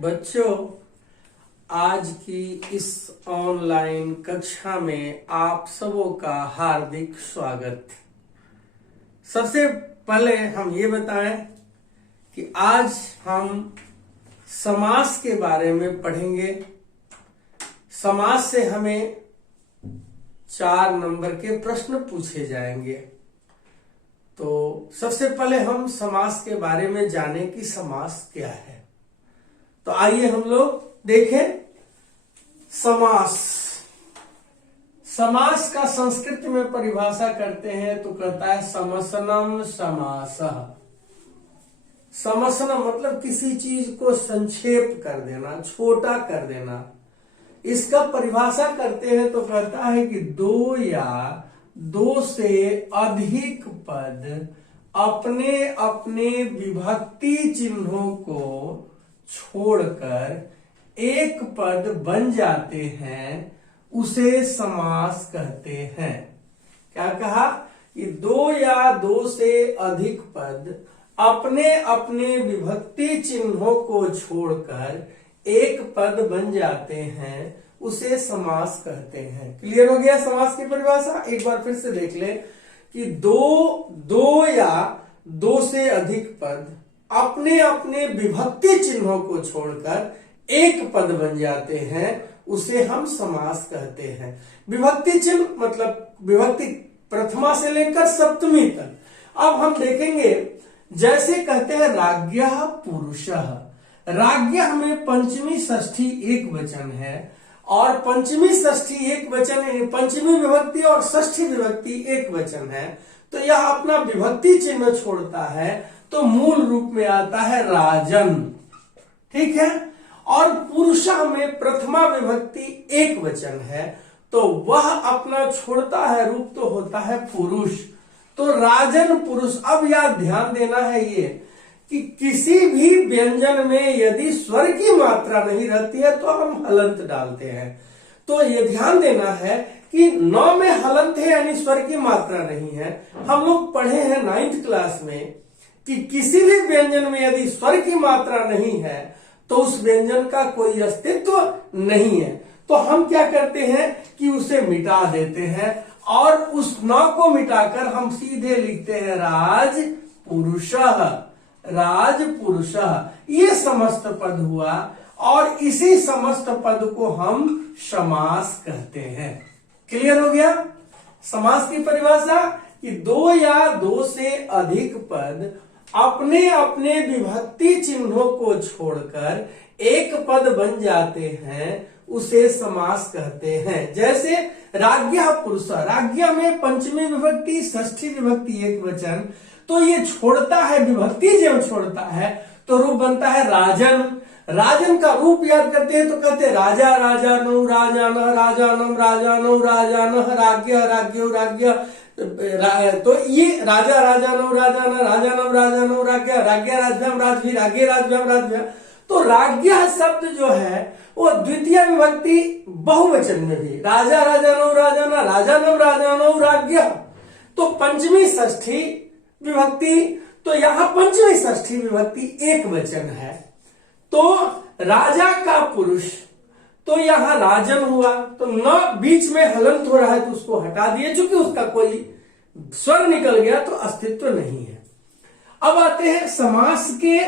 बच्चों, आज की इस ऑनलाइन कक्षा में आप सबों का हार्दिक स्वागत। सबसे पहले हम ये बताएं कि आज हम समास के बारे में पढ़ेंगे। समास से हमें 4 नंबर के प्रश्न पूछे जाएंगे। तो सबसे पहले हम समास के बारे में जानें कि समास क्या है। तो आइए हम लोग देखें समास। समास का संस्कृत में परिभाषा करते हैं तो कहता है समसनम समासः। समसनम मतलब किसी चीज को संक्षेप कर देना, छोटा कर देना। इसका परिभाषा करते हैं तो कहता है कि 2 या 2 से अधिक पद अपने अपने विभक्ति चिन्हों को छोड़कर एक पद बन जाते हैं, उसे समास कहते हैं। क्या कहा कि 2 या 2 से अधिक पद अपने अपने विभक्ति चिन्हों को छोड़कर एक पद बन जाते हैं, उसे समास कहते हैं। क्लियर हो गया समास की परिभाषा? एक बार फिर से देख लें कि 2 या 2 से अधिक पद अपने अपने विभक्ति चिन्हों को छोड़कर एक पद बन जाते हैं, उसे हम समास कहते हैं। विभक्ति चिन्ह मतलब विभक्ति प्रथमा से लेकर सप्तमी तक। अब हम देखेंगे, जैसे कहते हैं राज्ञः पुरुषः। राज्ञः में पंचमी षष्ठी एक वचन है और पंचमी षष्ठी एक वचन है, पंचमी विभक्ति और षष्ठी विभक्ति एक वचन है। तो यह अपना विभक्ति चिन्ह छोड़ता है तो मूल रूप में आता है राजन। ठीक है। और पुरुषः में प्रथमा विभक्ति एक वचन है तो वह अपना छोड़ता है रूप तो होता है पुरुष। तो राजन पुरुष। अब यार ध्यान देना है ये कि किसी भी व्यंजन में यदि स्वर की मात्रा नहीं रहती है तो हम हलंत डालते हैं। तो ये ध्यान देना है कि 9 में हलंत है यानी स्वर की मात्रा नहीं है। हम लोग पढ़े हैं 9th क्लास में कि किसी भी व्यंजन में यदि स्वर की मात्रा नहीं है तो उस व्यंजन का कोई अस्तित्व नहीं है। तो हम क्या करते हैं कि उसे मिटा देते हैं और उस न को मिटाकर हम सीधे लिखते हैं राज पुरुषः। राज पुरुषः ये समस्त पद हुआ और इसी समस्त पद को हम समास कहते हैं। क्लियर हो गया समास की परिभाषा कि 2 या 2 से अधिक पद अपने अपने विभक्ति चिन्हों को छोड़कर एक पद बन जाते हैं, उसे समास कहते हैं। जैसे राज्ञः पुरुषः। राज्ञः में पंचमी विभक्ति षष्ठी विभक्ति एक वचन, तो ये छोड़ता है विभक्ति जब छोड़ता है तो रूप बनता है राजन। राजन का रूप याद करते हैं तो कहते हैं राजा राजानौ राजानः राजानम राजानौ राजानः राज्ञः राज्ञौ राज्ञः। तो ये राजा राजानौ राजानः राजानम राजानौ राज्ञः राज्ञः राजभ्याम राजभी राज्ञे राजभ्याम राजभ्याम। तो राज्ञः शब्द जो है वो द्वितीय विभक्ति बहुवचन में भी राजा राजानौ राजानः राजानम राजानौ राज्ञः। तो पंचमी षष्ठी विभक्ति, तो यहां पंचमी षष्ठी विभक्ति एक वचन है। तो राजा का पुरुष, तो यहां राजन हुआ तो न बीच में हलंत हो रहा है तो उसको हटा दिए, चूंकि उसका कोई स्वर निकल गया तो अस्तित्व नहीं है। अब आते हैं समास के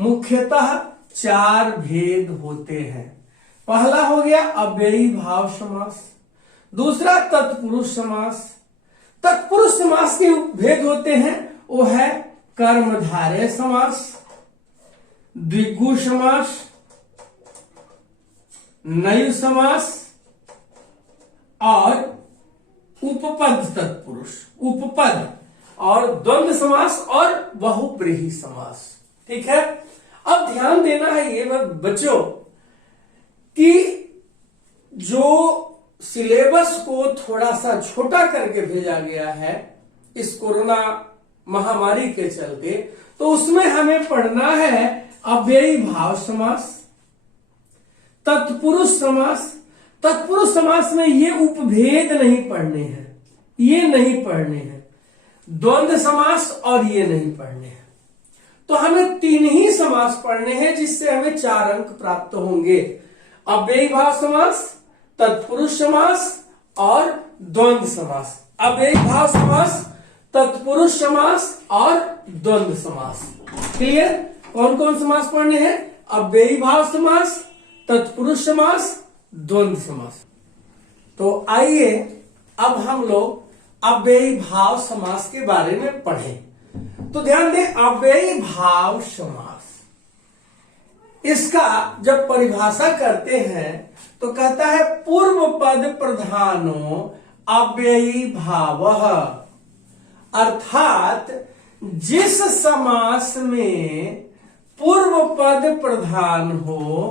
मुख्यतः 4 भेद होते हैं। पहला हो गया अव्ययी भाव समास, दूसरा तत्पुरुष समास। तत्पुरुष समास के भेद होते हैं, वो है कर्मधारय समास, द्विगु समास, नयु समास और उपपद तत्पुरुष उपपद, और द्वंद्व समास और बहुब्रीहि समास। ठीक है। अब ध्यान देना है ये बच्चों कि जो सिलेबस को थोड़ा सा छोटा करके भेजा गया है इस कोरोना महामारी के चलते, तो उसमें हमें पढ़ना है अव्ययी भाव समास, तत्पुरुष समास। तत्पुरुष समास में ये उपभेद नहीं पढ़ने हैं, ये नहीं पढ़ने हैं। द्वंद्व समास और ये नहीं पढ़ने हैं। तो हमें 3 ही समास पढ़ने हैं जिससे हमें 4 अंक प्राप्त होंगे। अव्ययी भाव समास, तत्पुरुष समास और द्वंद्व समास। अव्ययी भाव समास, तत्पुरुष समास और द्वंद्व समास। क्लियर? कौन कौन समास पढ़ने हैं? अव्ययी भाव समास, तत्पुरुष समास, द्वंद्व समास। तो आइए अब हम लोग अव्ययी भाव समास के बारे में पढ़ें। तो ध्यान दें, अव्ययी भाव समास, इसका जब परिभाषा करते हैं तो कहता है पूर्व पद प्रधानो अव्ययी भावः, अर्थात जिस समास में पूर्व पद प्रधान हो,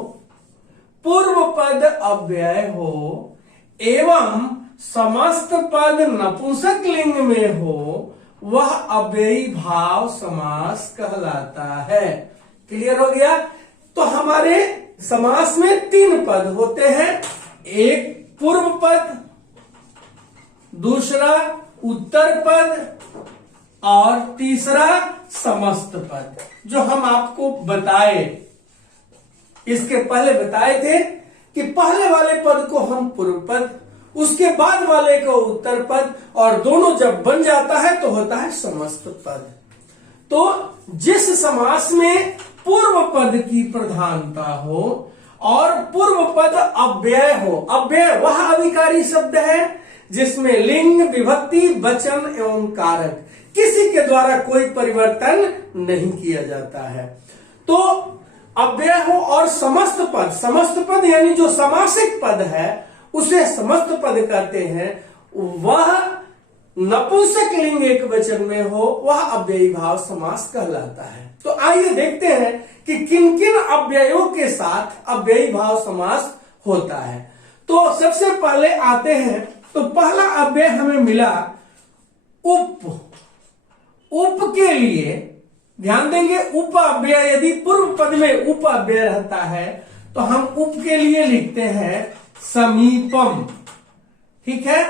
पूर्व पद अव्यय हो एवं समस्त पद नपुंसक लिंग में हो, वह अव्ययी भाव समास कहलाता है। क्लियर हो गया? तो हमारे समास में 3 पद होते हैं, एक पूर्व पद, दूसरा उत्तर पद और तीसरा समस्त पद, जो हम आपको बताए, इसके पहले बताए थे कि पहले वाले पद को हम पूर्व पद, उसके बाद वाले को उत्तर पद, और दोनों जब बन जाता है तो होता है समस्त पद। तो जिस समास में पूर्व पद की प्रधानता हो और पूर्व पद अव्यय हो, अव्यय वह अविकारी शब्द है जिसमें लिंग, विभक्ति, वचन एवं कारक किसी के द्वारा कोई परिवर्तन नहीं किया जाता है, तो अव्यय हो। और समस्त पद, समस्त पद यानी जो समासिक पद है उसे समस्त पद कहते हैं, वह नपुंसक लिंग एक वचन में हो, वह अव्ययी भाव समास कहलाता है। तो आइए देखते हैं कि किन किन अव्ययों के साथ अव्ययी भाव समास होता है। तो सबसे पहले आते हैं, तो पहला अव्यय हमें मिला उप। उप के लिए ध्यान देंगे, उप अव्यय, यदि पूर्व पद में उप अव्यय रहता है तो हम उप के लिए लिखते हैं समीपम, ठीक है।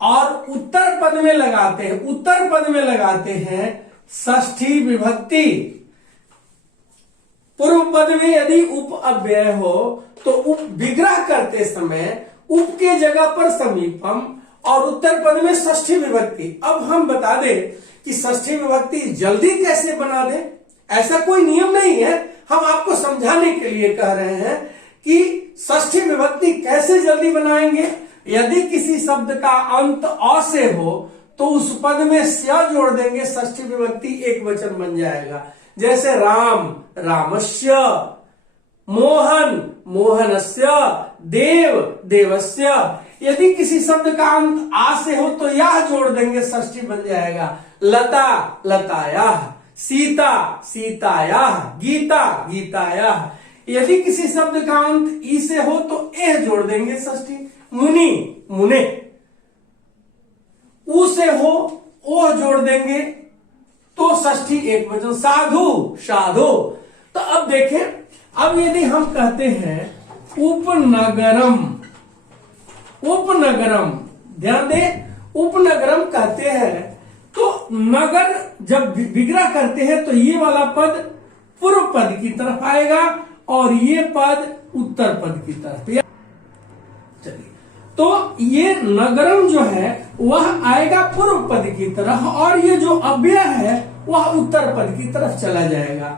और उत्तर पद में लगाते हैं, उत्तर पद में लगाते हैं षष्ठी विभक्ति। पूर्व पद में यदि उप अव्यय हो तो उप विग्रह करते समय उप के जगह पर समीपम और उत्तर पद में षष्ठी विभक्ति। अब हम बता दें कि षष्ठी विभक्ति जल्दी कैसे बना दें, ऐसा कोई नियम नहीं है, हम आपको समझाने के लिए कह रहे हैं कि षष्ठी विभक्ति कैसे जल्दी बनाएंगे। यदि किसी शब्द का अंत अ से हो तो उस पद में स्य जोड़ देंगे, षष्ठी विभक्ति एक वचन बन जाएगा। जैसे राम, रामस्य, मोहन, मोहनस्य, देव, देवस्य। यदि किसी शब्द का अंत आ से हो तो यह जोड़ देंगे, षष्ठी बन जाएगा। लता, लतायाः, सीता, सीतायाः, गीता, गीतायाः। यदि किसी शब्द का अंत ई से हो तो एह जोड़ देंगे, षष्ठी। मुनि, मुने। उ से हो ओह जोड़ देंगे तो षष्ठी एक वचन। साधु, साधु। तो अब देखें, अब यदि हम कहते हैं उपनगरम, उपनगरम, ध्यान दें, उपनगरम कहते हैं तो नगर जब विग्रह करते हैं तो ये वाला पद पूर्व पद की तरफ आएगा और ये पद उत्तर पद की तरफ। चलिए, तो ये नगरम जो है वह आएगा पूर्व पद की तरफ और ये जो अव्यय है वह उत्तर पद की तरफ चला जाएगा।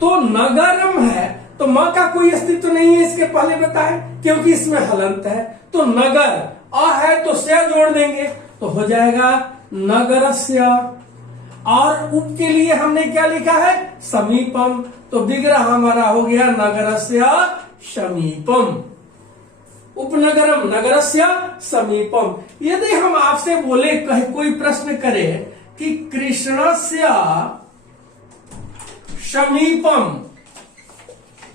तो नगरम है तो म का कोई अस्तित्व नहीं है, इसके पहले बताए, क्योंकि इसमें हलंत है। तो नगर अ है तो से जोड़ देंगे तो हो जाएगा नगरस्य। और उप के लिए हमने क्या लिखा है? समीपम। तो विग्रह हमारा हो गया नगरस्य समीपम। उपनगरम नगरस्य समीपम। यदि हम आपसे बोले, कहे कोई प्रश्न करे कि कृष्णस्य समीपम,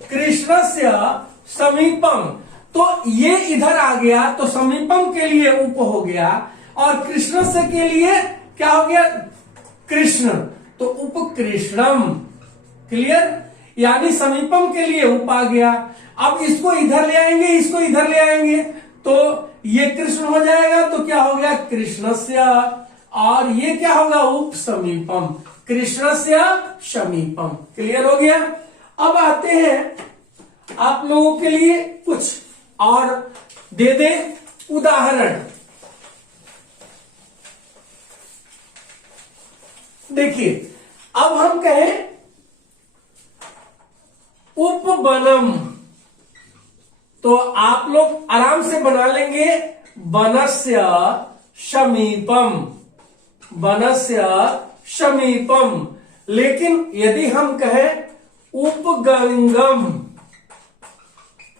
कृष्णस्य समीपम, तो ये इधर आ गया तो समीपम के लिए उप हो गया और कृष्णस्य के लिए क्या हो गया? कृष्ण। तो उपकृष्णम। क्लियर? यानी समीपम के लिए उप आ गया। अब इसको इधर ले आएंगे, इसको इधर ले आएंगे तो ये कृष्ण हो जाएगा। तो क्या हो गया? कृष्णस्य। और ये क्या होगा? उप समीपम। कृष्णस्य समीपम। क्लियर हो गया। अब आते हैं आप लोगों के लिए कुछ और दे दे उदाहरण। देखिए, अब हम कहें उपवनम, तो आप लोग आराम से बना लेंगे वनस्य समीपम, वनस्य समीपम। लेकिन यदि हम कहें उपगंगम,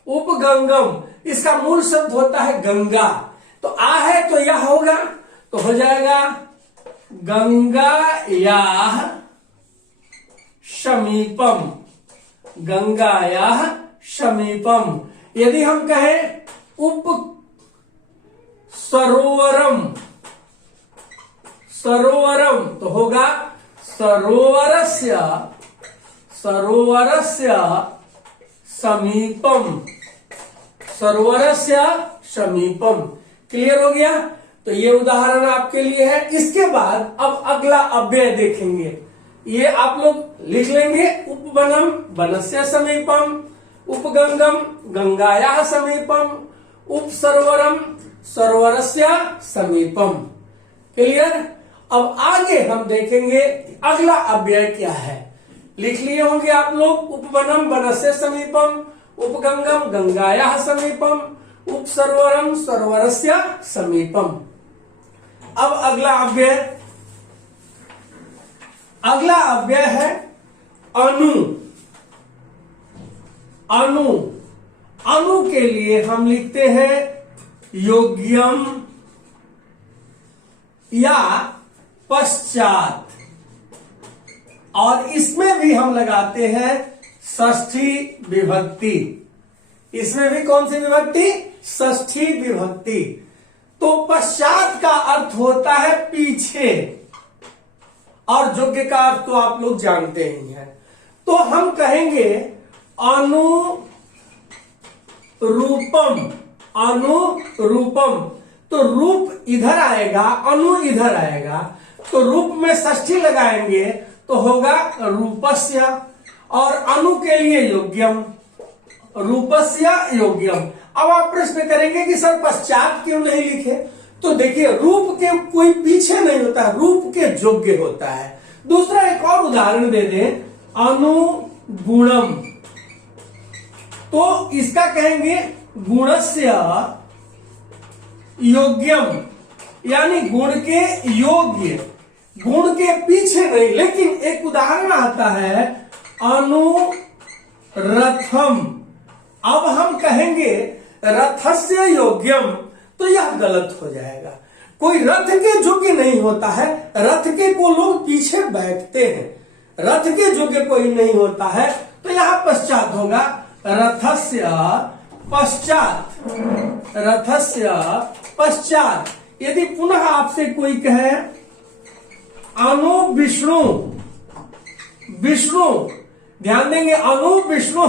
उपगंगम, इसका मूल शब्द होता है गंगा, तो आ है तो यह होगा, तो हो जाएगा गंगायाः समीपम, गंगायाः समीपम। यदि हम कहें उप सरोवरम, सरोवरम, तो होगा सरोवरस्य, सरोवरस्य समीपम, सरोवरस्य समीपम। क्लियर हो गया। तो ये उदाहरण आपके लिए है। इसके बाद अब अगला अव्यय देखेंगे। ये आप लोग लिख लेंगे, उपवनम वनस्य समीपम, उपगंगम गंगायाः समीपम, उपसरोवरम सरोवरस्य समीपम। क्लियर। अब आगे हम देखेंगे अगला अव्यय क्या है। लिख लिए होंगे आप लोग, उपवनम वनस्य समीपम, उपगंगम गंगायाः समीपम, उपसरोवरम सरोवरस्य समीपम। अब अगला अव्यय, अगला अव्यय है अनु। अनु, अनु के लिए हम लिखते हैं योग्यम या पश्चात, और इसमें भी हम लगाते हैं षष्ठी विभक्ति। इसमें भी कौन सी विभक्ति? षष्ठी विभक्ति। तो पश्चात का अर्थ होता है पीछे, और योग्य का अर्थ तो आप लोग जानते ही हैं। तो हम कहेंगे अनुरूपम, अनुरूपम, तो रूप इधर आएगा, अनु इधर आएगा, तो रूप में षष्ठी लगाएंगे तो होगा रूपस्य, और अनु के लिए योग्यम, रूपस्य योग्यम। अब आप प्रश्न करेंगे कि सर पश्चात क्यों नहीं लिखे? तो देखिए, रूप के कोई पीछे नहीं होता, रूप के योग्य होता है। दूसरा एक और उदाहरण दे दें, अनुगुणम, तो इसका कहेंगे गुणस्य योग्यम, यानी गुण के योग्य, गुण के पीछे नहीं। लेकिन एक उदाहरण आता है अनुरथम, अब हम कहेंगे रथस्य योग्यम, तो यह गलत हो जाएगा। कोई रथ के योग्य नहीं होता है, रथ के को लोग पीछे बैठते हैं, रथ के योग्य कोई नहीं होता है, तो यहां पश्चात होगा रथस्य पश्चात, रथस्य पश्चात। यदि पुनः आपसे कोई कहे अनु विष्णु, विष्णु, ध्यान देंगे अनु विष्णु,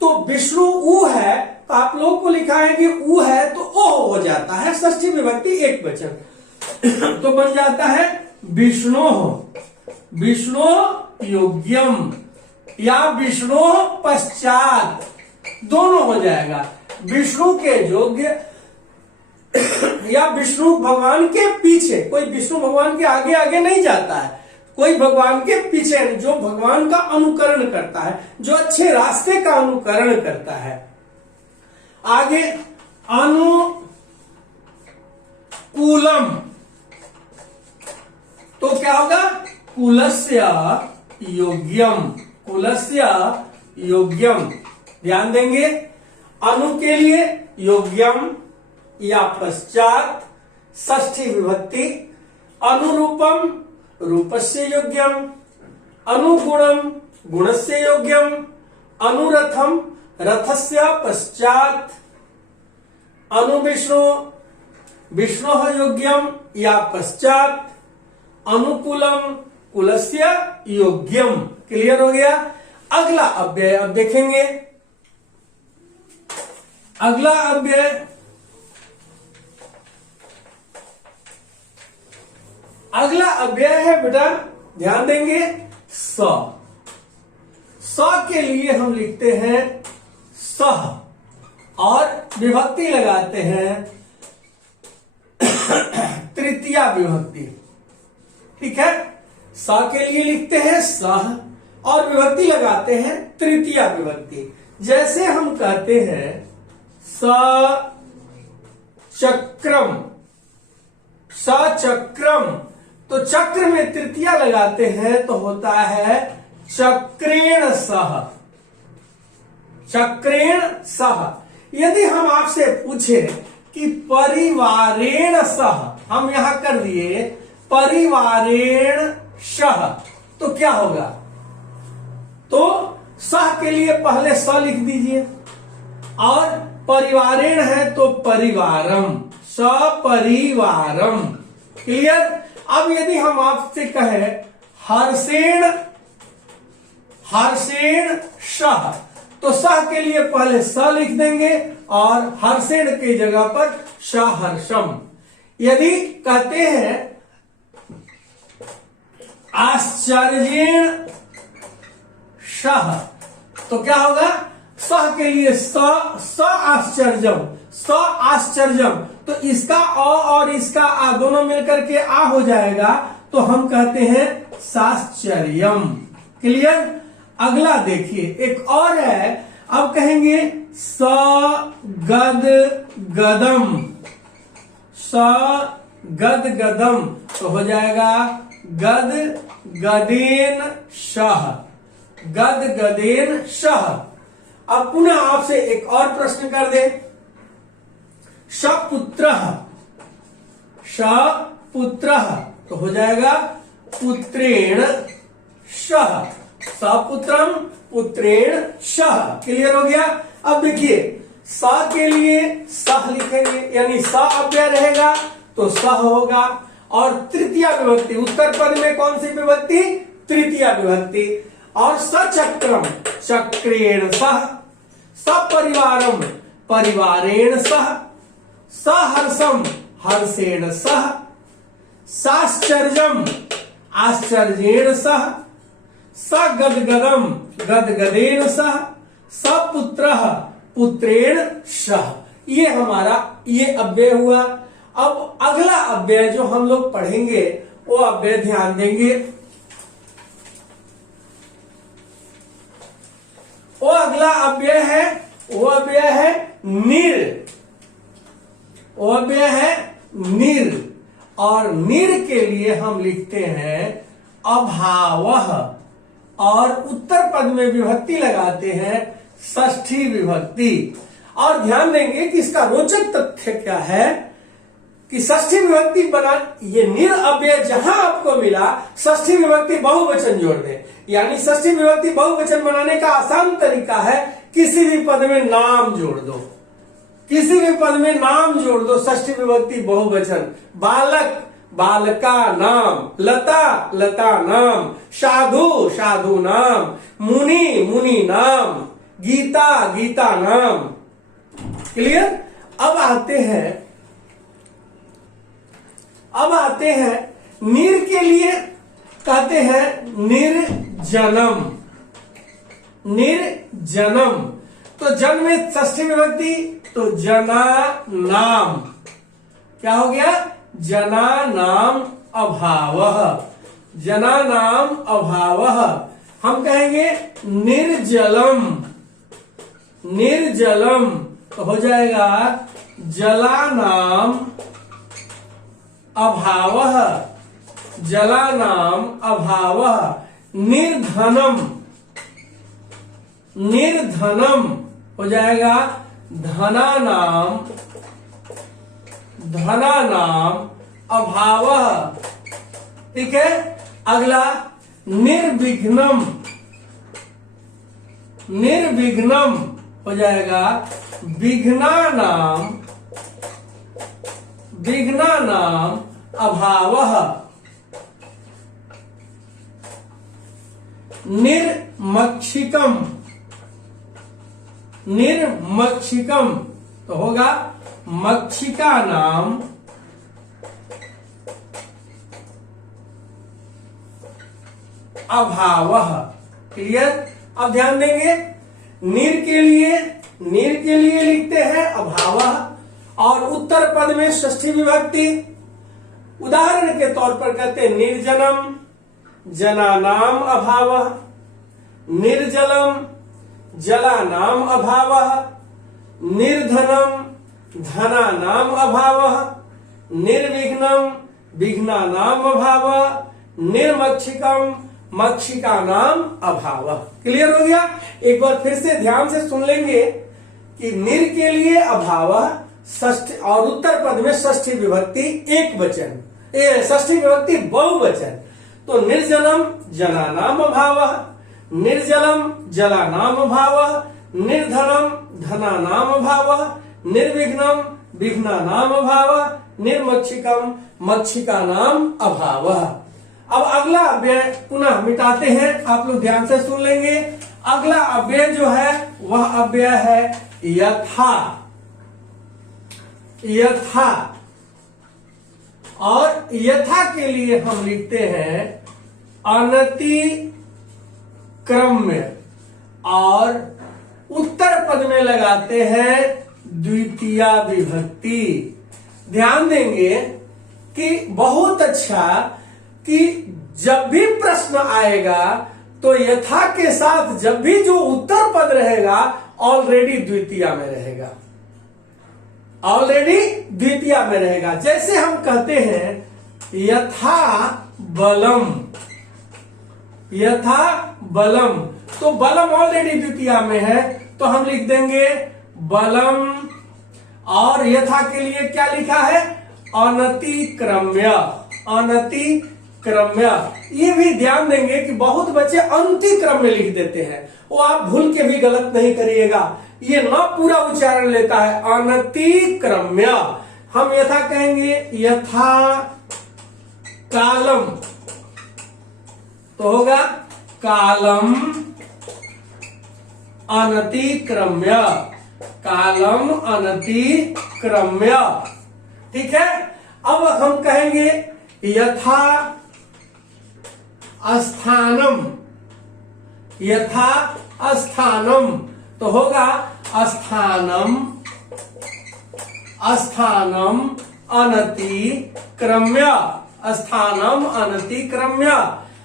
तो विष्णु ऊ है, तो आप लोग को लिखा है कि ऊ है तो ओ हो जाता है, षष्ठी विभक्ति एक वचन, तो बन जाता है विष्णु, विष्णु योग्यम या विष्णु पश्चात, दोनों हो जाएगा। विष्णु के योग्य या विष्णु भगवान के पीछे, कोई विष्णु भगवान के आगे आगे नहीं जाता है, कोई भगवान के पीछे, जो भगवान का अनुकरण करता है, जो अच्छे रास्ते का अनुकरण करता है। आगे अनुकूलम, तो क्या होगा? कुलस्य योग्यम, कुलस्य योग्यम। ध्यान देंगे, अनु के लिए योग्यम या पश्चात, षष्ठी विभक्ति, अनुरूपम रूपस्य योग्यम, अनुगुणम गुणस्य योग्यम, अनुरथम रथस्य पश्चात, अनुविष्णु विष्णु योग्यम या पश्चात, अनुकूलम कुलस्य योग्यम। क्लियर हो गया। अगला अव्यय अब देखेंगे। अगला अव्यय, अगला अव्यय है बेटा ध्यान देंगे स। स के लिए हम लिखते हैं सह और विभक्ति लगाते हैं तृतीया विभक्ति। ठीक है, स के लिए लिखते हैं सह और विभक्ति लगाते हैं तृतीया विभक्ति। जैसे हम कहते हैं सचक्रम, सचक्रम, तो चक्र में तृतीया लगाते हैं तो होता है चक्रेण सह, चक्रेण सह। यदि हम आपसे पूछे कि परिवारेण सह, हम यहां कर दिए परिवारेण सह, तो क्या होगा? तो सह के लिए पहले स लिख दीजिए और परिवारेण है तो परिवारम, सपरिवारम। क्लियर? अब यदि हम आपसे कहें हर्षेण, हर्षेण सह, तो सह के लिए पहले स लिख देंगे और हर्षेण की जगह पर सहर्षम। यदि कहते हैं आश्चर्येण सह, तो क्या होगा? सह के लिए स आश्चर्यम, स आश्चर्यम, तो इसका अ और इसका आ दोनों मिलकर के आ हो जाएगा, तो हम कहते हैं साश्चर्यम। क्लियर? अगला देखिए, एक और है, अब कहेंगे स गद गदम, स गद गदम, तो हो जाएगा गद गदेन सह, गद गदेन सह। अब पुनः आपसे एक और प्रश्न कर दे, सपुत्रः, सपुत्रः, तो हो जाएगा पुत्रेण सह, सपुत्रम पुत्रेण सह। क्लियर हो गया? अब देखिए स के लिए सह लिखेंगे, यानी स अव्यय रहेगा तो सह होगा, और तृतीया विभक्ति, उत्तर पद में कौन सी विभक्ति? तृतीया विभक्ति। और सचक्रम, चक्रेण सह, सपरिवारम, परिवारेण सह, सहर्षम, हर्षेण सह, साश्चर्यम, आश्चर्येण सह, सगदगदम, गदगदेन सह, सपुत्रः, पुत्रेण सह। ये हमारा ये अव्यय हुआ। अब अगला अव्यय जो हम लोग पढ़ेंगे वो अव्यय ध्यान देंगे, वो अगला अव्यय है, वो अव्यय है निर, वो अव्यय है निर। और निर के लिए हम लिखते हैं अभावः, और उत्तर पद में विभक्ति लगाते हैं षष्ठी विभक्ति। और ध्यान देंगे कि इसका रोचक तथ्य क्या है कि षष्ठी विभक्ति बना, ये निर अव्यय जहां आपको मिला, षष्ठी विभक्ति बहुवचन जोड़ दे। यानी षष्ठी विभक्ति बहुवचन बनाने का आसान तरीका है, किसी भी पद में नाम जोड़ दो, किसी भी पद में नाम जोड़ दो, षष्ठी विभक्ति बहुवचन। बालक, बालका नाम, लता, लता नाम, साधु, साधु नाम, मुनि, मुनि नाम, गीता, गीता नाम। क्लियर? अब आते हैं निर के लिए, कहते हैं निर्जनम, निर्जनम, तो जन में षष्ठी विभक्ति, तो जना नाम, क्या हो गया? जना नाम अभावः, जना नाम अभावः। हम कहेंगे निर्जलम, निर्जलम, तो हो जाएगा जला नाम अभावः, जला नाम अभावः। निर्धनम, निर्धनम, हो जाएगा धना नाम, धना नाम अभावः। ठीक है? अगला निर्विघ्नम, निर्विघ्नम, हो जाएगा विघ्ना नाम, विघ्ना नाम अभावः। निर्मक्षिकम, निर्मक्षिकम, तो होगा मक्षिका नाम अभावः। क्लियर? अब ध्यान देंगे, नीर के लिए लिखते हैं अभावः और उत्तर पद में षष्ठी विभक्ति। उदाहरण के तौर पर कहते हैं निर्जनम जनानाम अभावः, निर्जलम जलानाम अभावः, निर्धनम धनानाम अभावः, निर्विघ्नम विघ्नानाम अभावः, निर्मक्षिकम मक्षिकानाम अभावः। क्लियर हो गया? एक बार फिर से ध्यान से सुन लेंगे कि निर के लिए अभावः षष्ठी और उत्तर पद में षष्ठी विभक्ति एक वचन, षष्ठी विभक्ति बहुवचन। तो निर्जनम जनानाम अभावः, निर्जलम जलानाम अभावः, निर्धनम धनानाम अभावः, निर्विघ्नम विघ्नानाम अभावः, निर्मक्षिकम मक्षिकानाम अभावः। अब अगला अव्यय पुनः मिटाते हैं, आप लोग ध्यान से सुन लेंगे। अगला अव्यय जो है वह अव्यय है यथा। यथा, और यथा के लिए हम लिखते हैं अनति क्रम्य और उत्तर पद में लगाते हैं द्वितीया विभक्ति। ध्यान देंगे कि बहुत अच्छा कि जब भी प्रश्न आएगा तो यथा के साथ जब भी जो उत्तर पद रहेगा ऑलरेडी द्वितीया में रहेगा, ऑलरेडी द्वितीया में रहेगा। जैसे हम कहते हैं यथा बलम, यथा बलम, तो बलम ऑलरेडी द्वितीया में है तो हम लिख देंगे बलम। और यथा के लिए क्या लिखा है? अनतिक्रम्य, अनतिक्रम्य। ये भी ध्यान देंगे कि बहुत बच्चे अंतिक्रम में लिख देते हैं, वो आप भूल के भी गलत नहीं करिएगा, ये न पूरा उच्चारण लेता है, अनतिक्रम्य। हम यथा कहेंगे यथा कालम, तो होगा कालम अनतिक्रम्य, कालम अनतिक्रम्य। ठीक है? अब हम कहेंगे यथा स्थानम, यथा स्थानम, तो होगा स्थानम, स्थानम अनतिक्रम्य, स्थानम अनतिक्रम्य।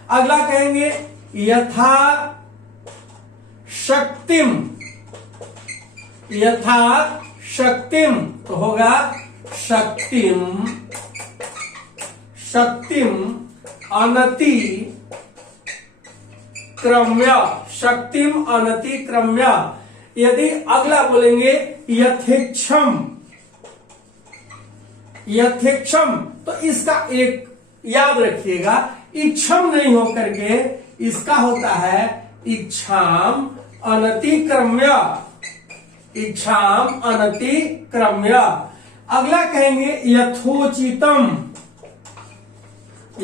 अगला कहेंगे यथा शक्तिम, यथा शक्तिम, तो होगा शक्तिम, शक्तिम अनतिक्रम्य, शक्तिम अनतिक्रम्य। यदि अगला बोलेंगे यथेक्षम, यथेक्षम, तो इसका एक याद रखिएगा, इक्षम नहीं होकर के इसका होता है इक्षाम अनतिक्रम्य, इक्षाम अनतिक्रम्य। अगला कहेंगे यथोचितम,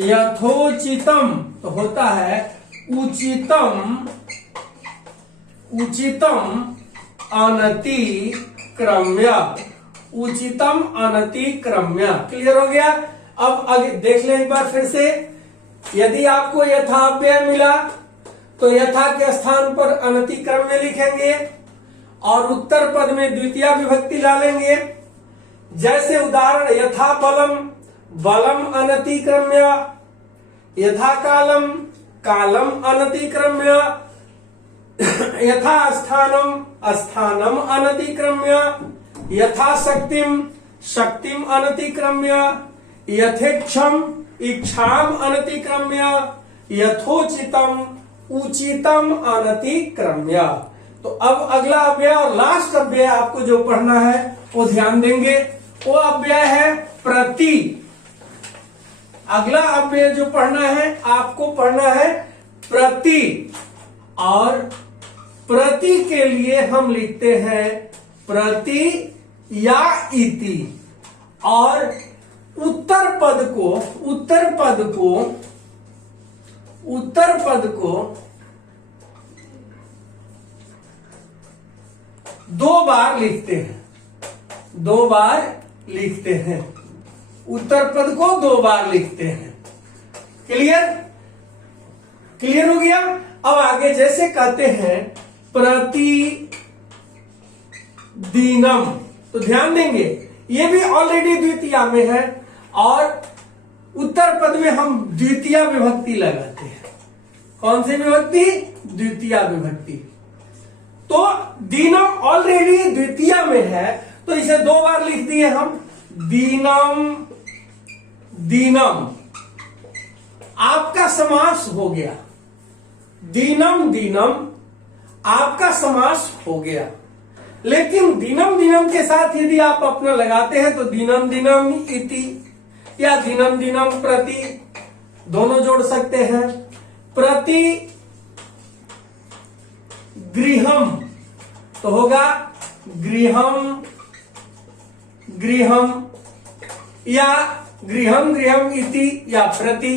यथोचितम, तो होता है उचितम, उचितम अनतिक्रम्य, उचितम अनतिक्रम्य। क्लियर हो गया? अब आगे देख लें एक बार फिर से। यदि आपको यथाव्यय मिला तो यथा के स्थान पर अनतिक्रम्य लिखेंगे और उत्तर पद में द्वितीया विभक्ति डालेंगे। जैसे उदाहरण यथा बलम, बलम अनतिक्रम्य, यथा कालम, कालम अनतिक्रम्य, यथा स्थानम, स्थानम अनतिक्रम्य, यथा शक्तिम, शक्तिम अनतिक्रम्य, यथेक्षम, इक्षाम अनतिक्रम्य, यथोचितम, उचितम अनतिक्रम्य। तो अब अगला अव्यय और लास्ट अव्यय आपको जो पढ़ना है वो ध्यान देंगे, वो अव्यय है प्रति। अगला अव्यय जो पढ़ना है आपको पढ़ना है प्रति, और प्रति के लिए हम लिखते हैं प्रति या इति। और उत्तर पद को, उत्तर पद को, उत्तर पद को दो बार लिखते हैं, दो बार लिखते हैं, उत्तर पद को दो बार लिखते हैं। क्लियर? क्लियर हो गया। अब आगे जैसे कहते हैं प्रतिदिनम, तो ध्यान देंगे ये भी ऑलरेडी द्वितीया में है और उत्तर पद में हम द्वितीया विभक्ति लगाते हैं। कौन सी विभक्ति? द्वितीया विभक्ति। तो दीनम ऑलरेडी द्वितीया में है तो इसे दो बार लिख दिए हम, दीनम दीनम। आपका समास हो गया, दीनम दीनम आपका समास हो गया। लेकिन दीनम दीनम के साथ यदि आप अपना लगाते हैं तो दीनम दीनम इति या दीनम दीनम प्रति दोनों जोड़ सकते हैं। प्रति गृहम तो होगा गृहम गृहम या गृहम गृहम इति या प्रति।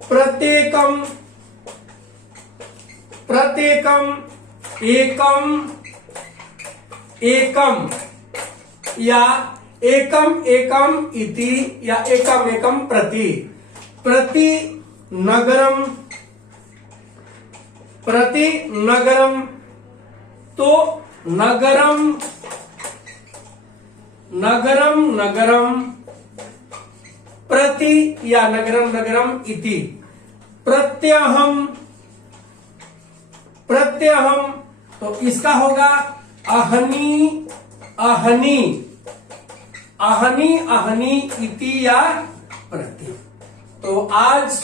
प्रत्येकम प्रत्येकम एकम एकम या एकम एकम इति या एकम एकम प्रति। प्रति नगरम प्रति नगरम तो नगरम नगरम नगरम प्रति या नगरम नगरम इति। प्रत्यहम प्रत्यहम तो इसका होगा अहनी अहनी अहनी अहनी इति या प्रति। तो आज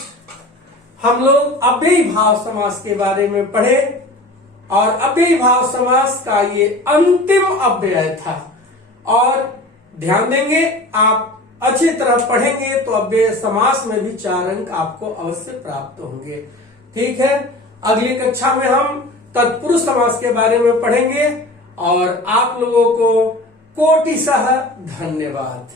हम लोग अव्ययी भाव समास के बारे में पढ़े और अव्ययी भाव समास का ये अंतिम अव्यय था। और ध्यान देंगे, आप अच्छी तरह पढ़ेंगे तो अव्यय समास में भी 4 अंक आपको अवश्य प्राप्त होंगे। ठीक है, अगली कक्षा में हम तत्पुरुष समास के बारे में पढ़ेंगे और आप लोगों को कोटिशः धन्यवाद।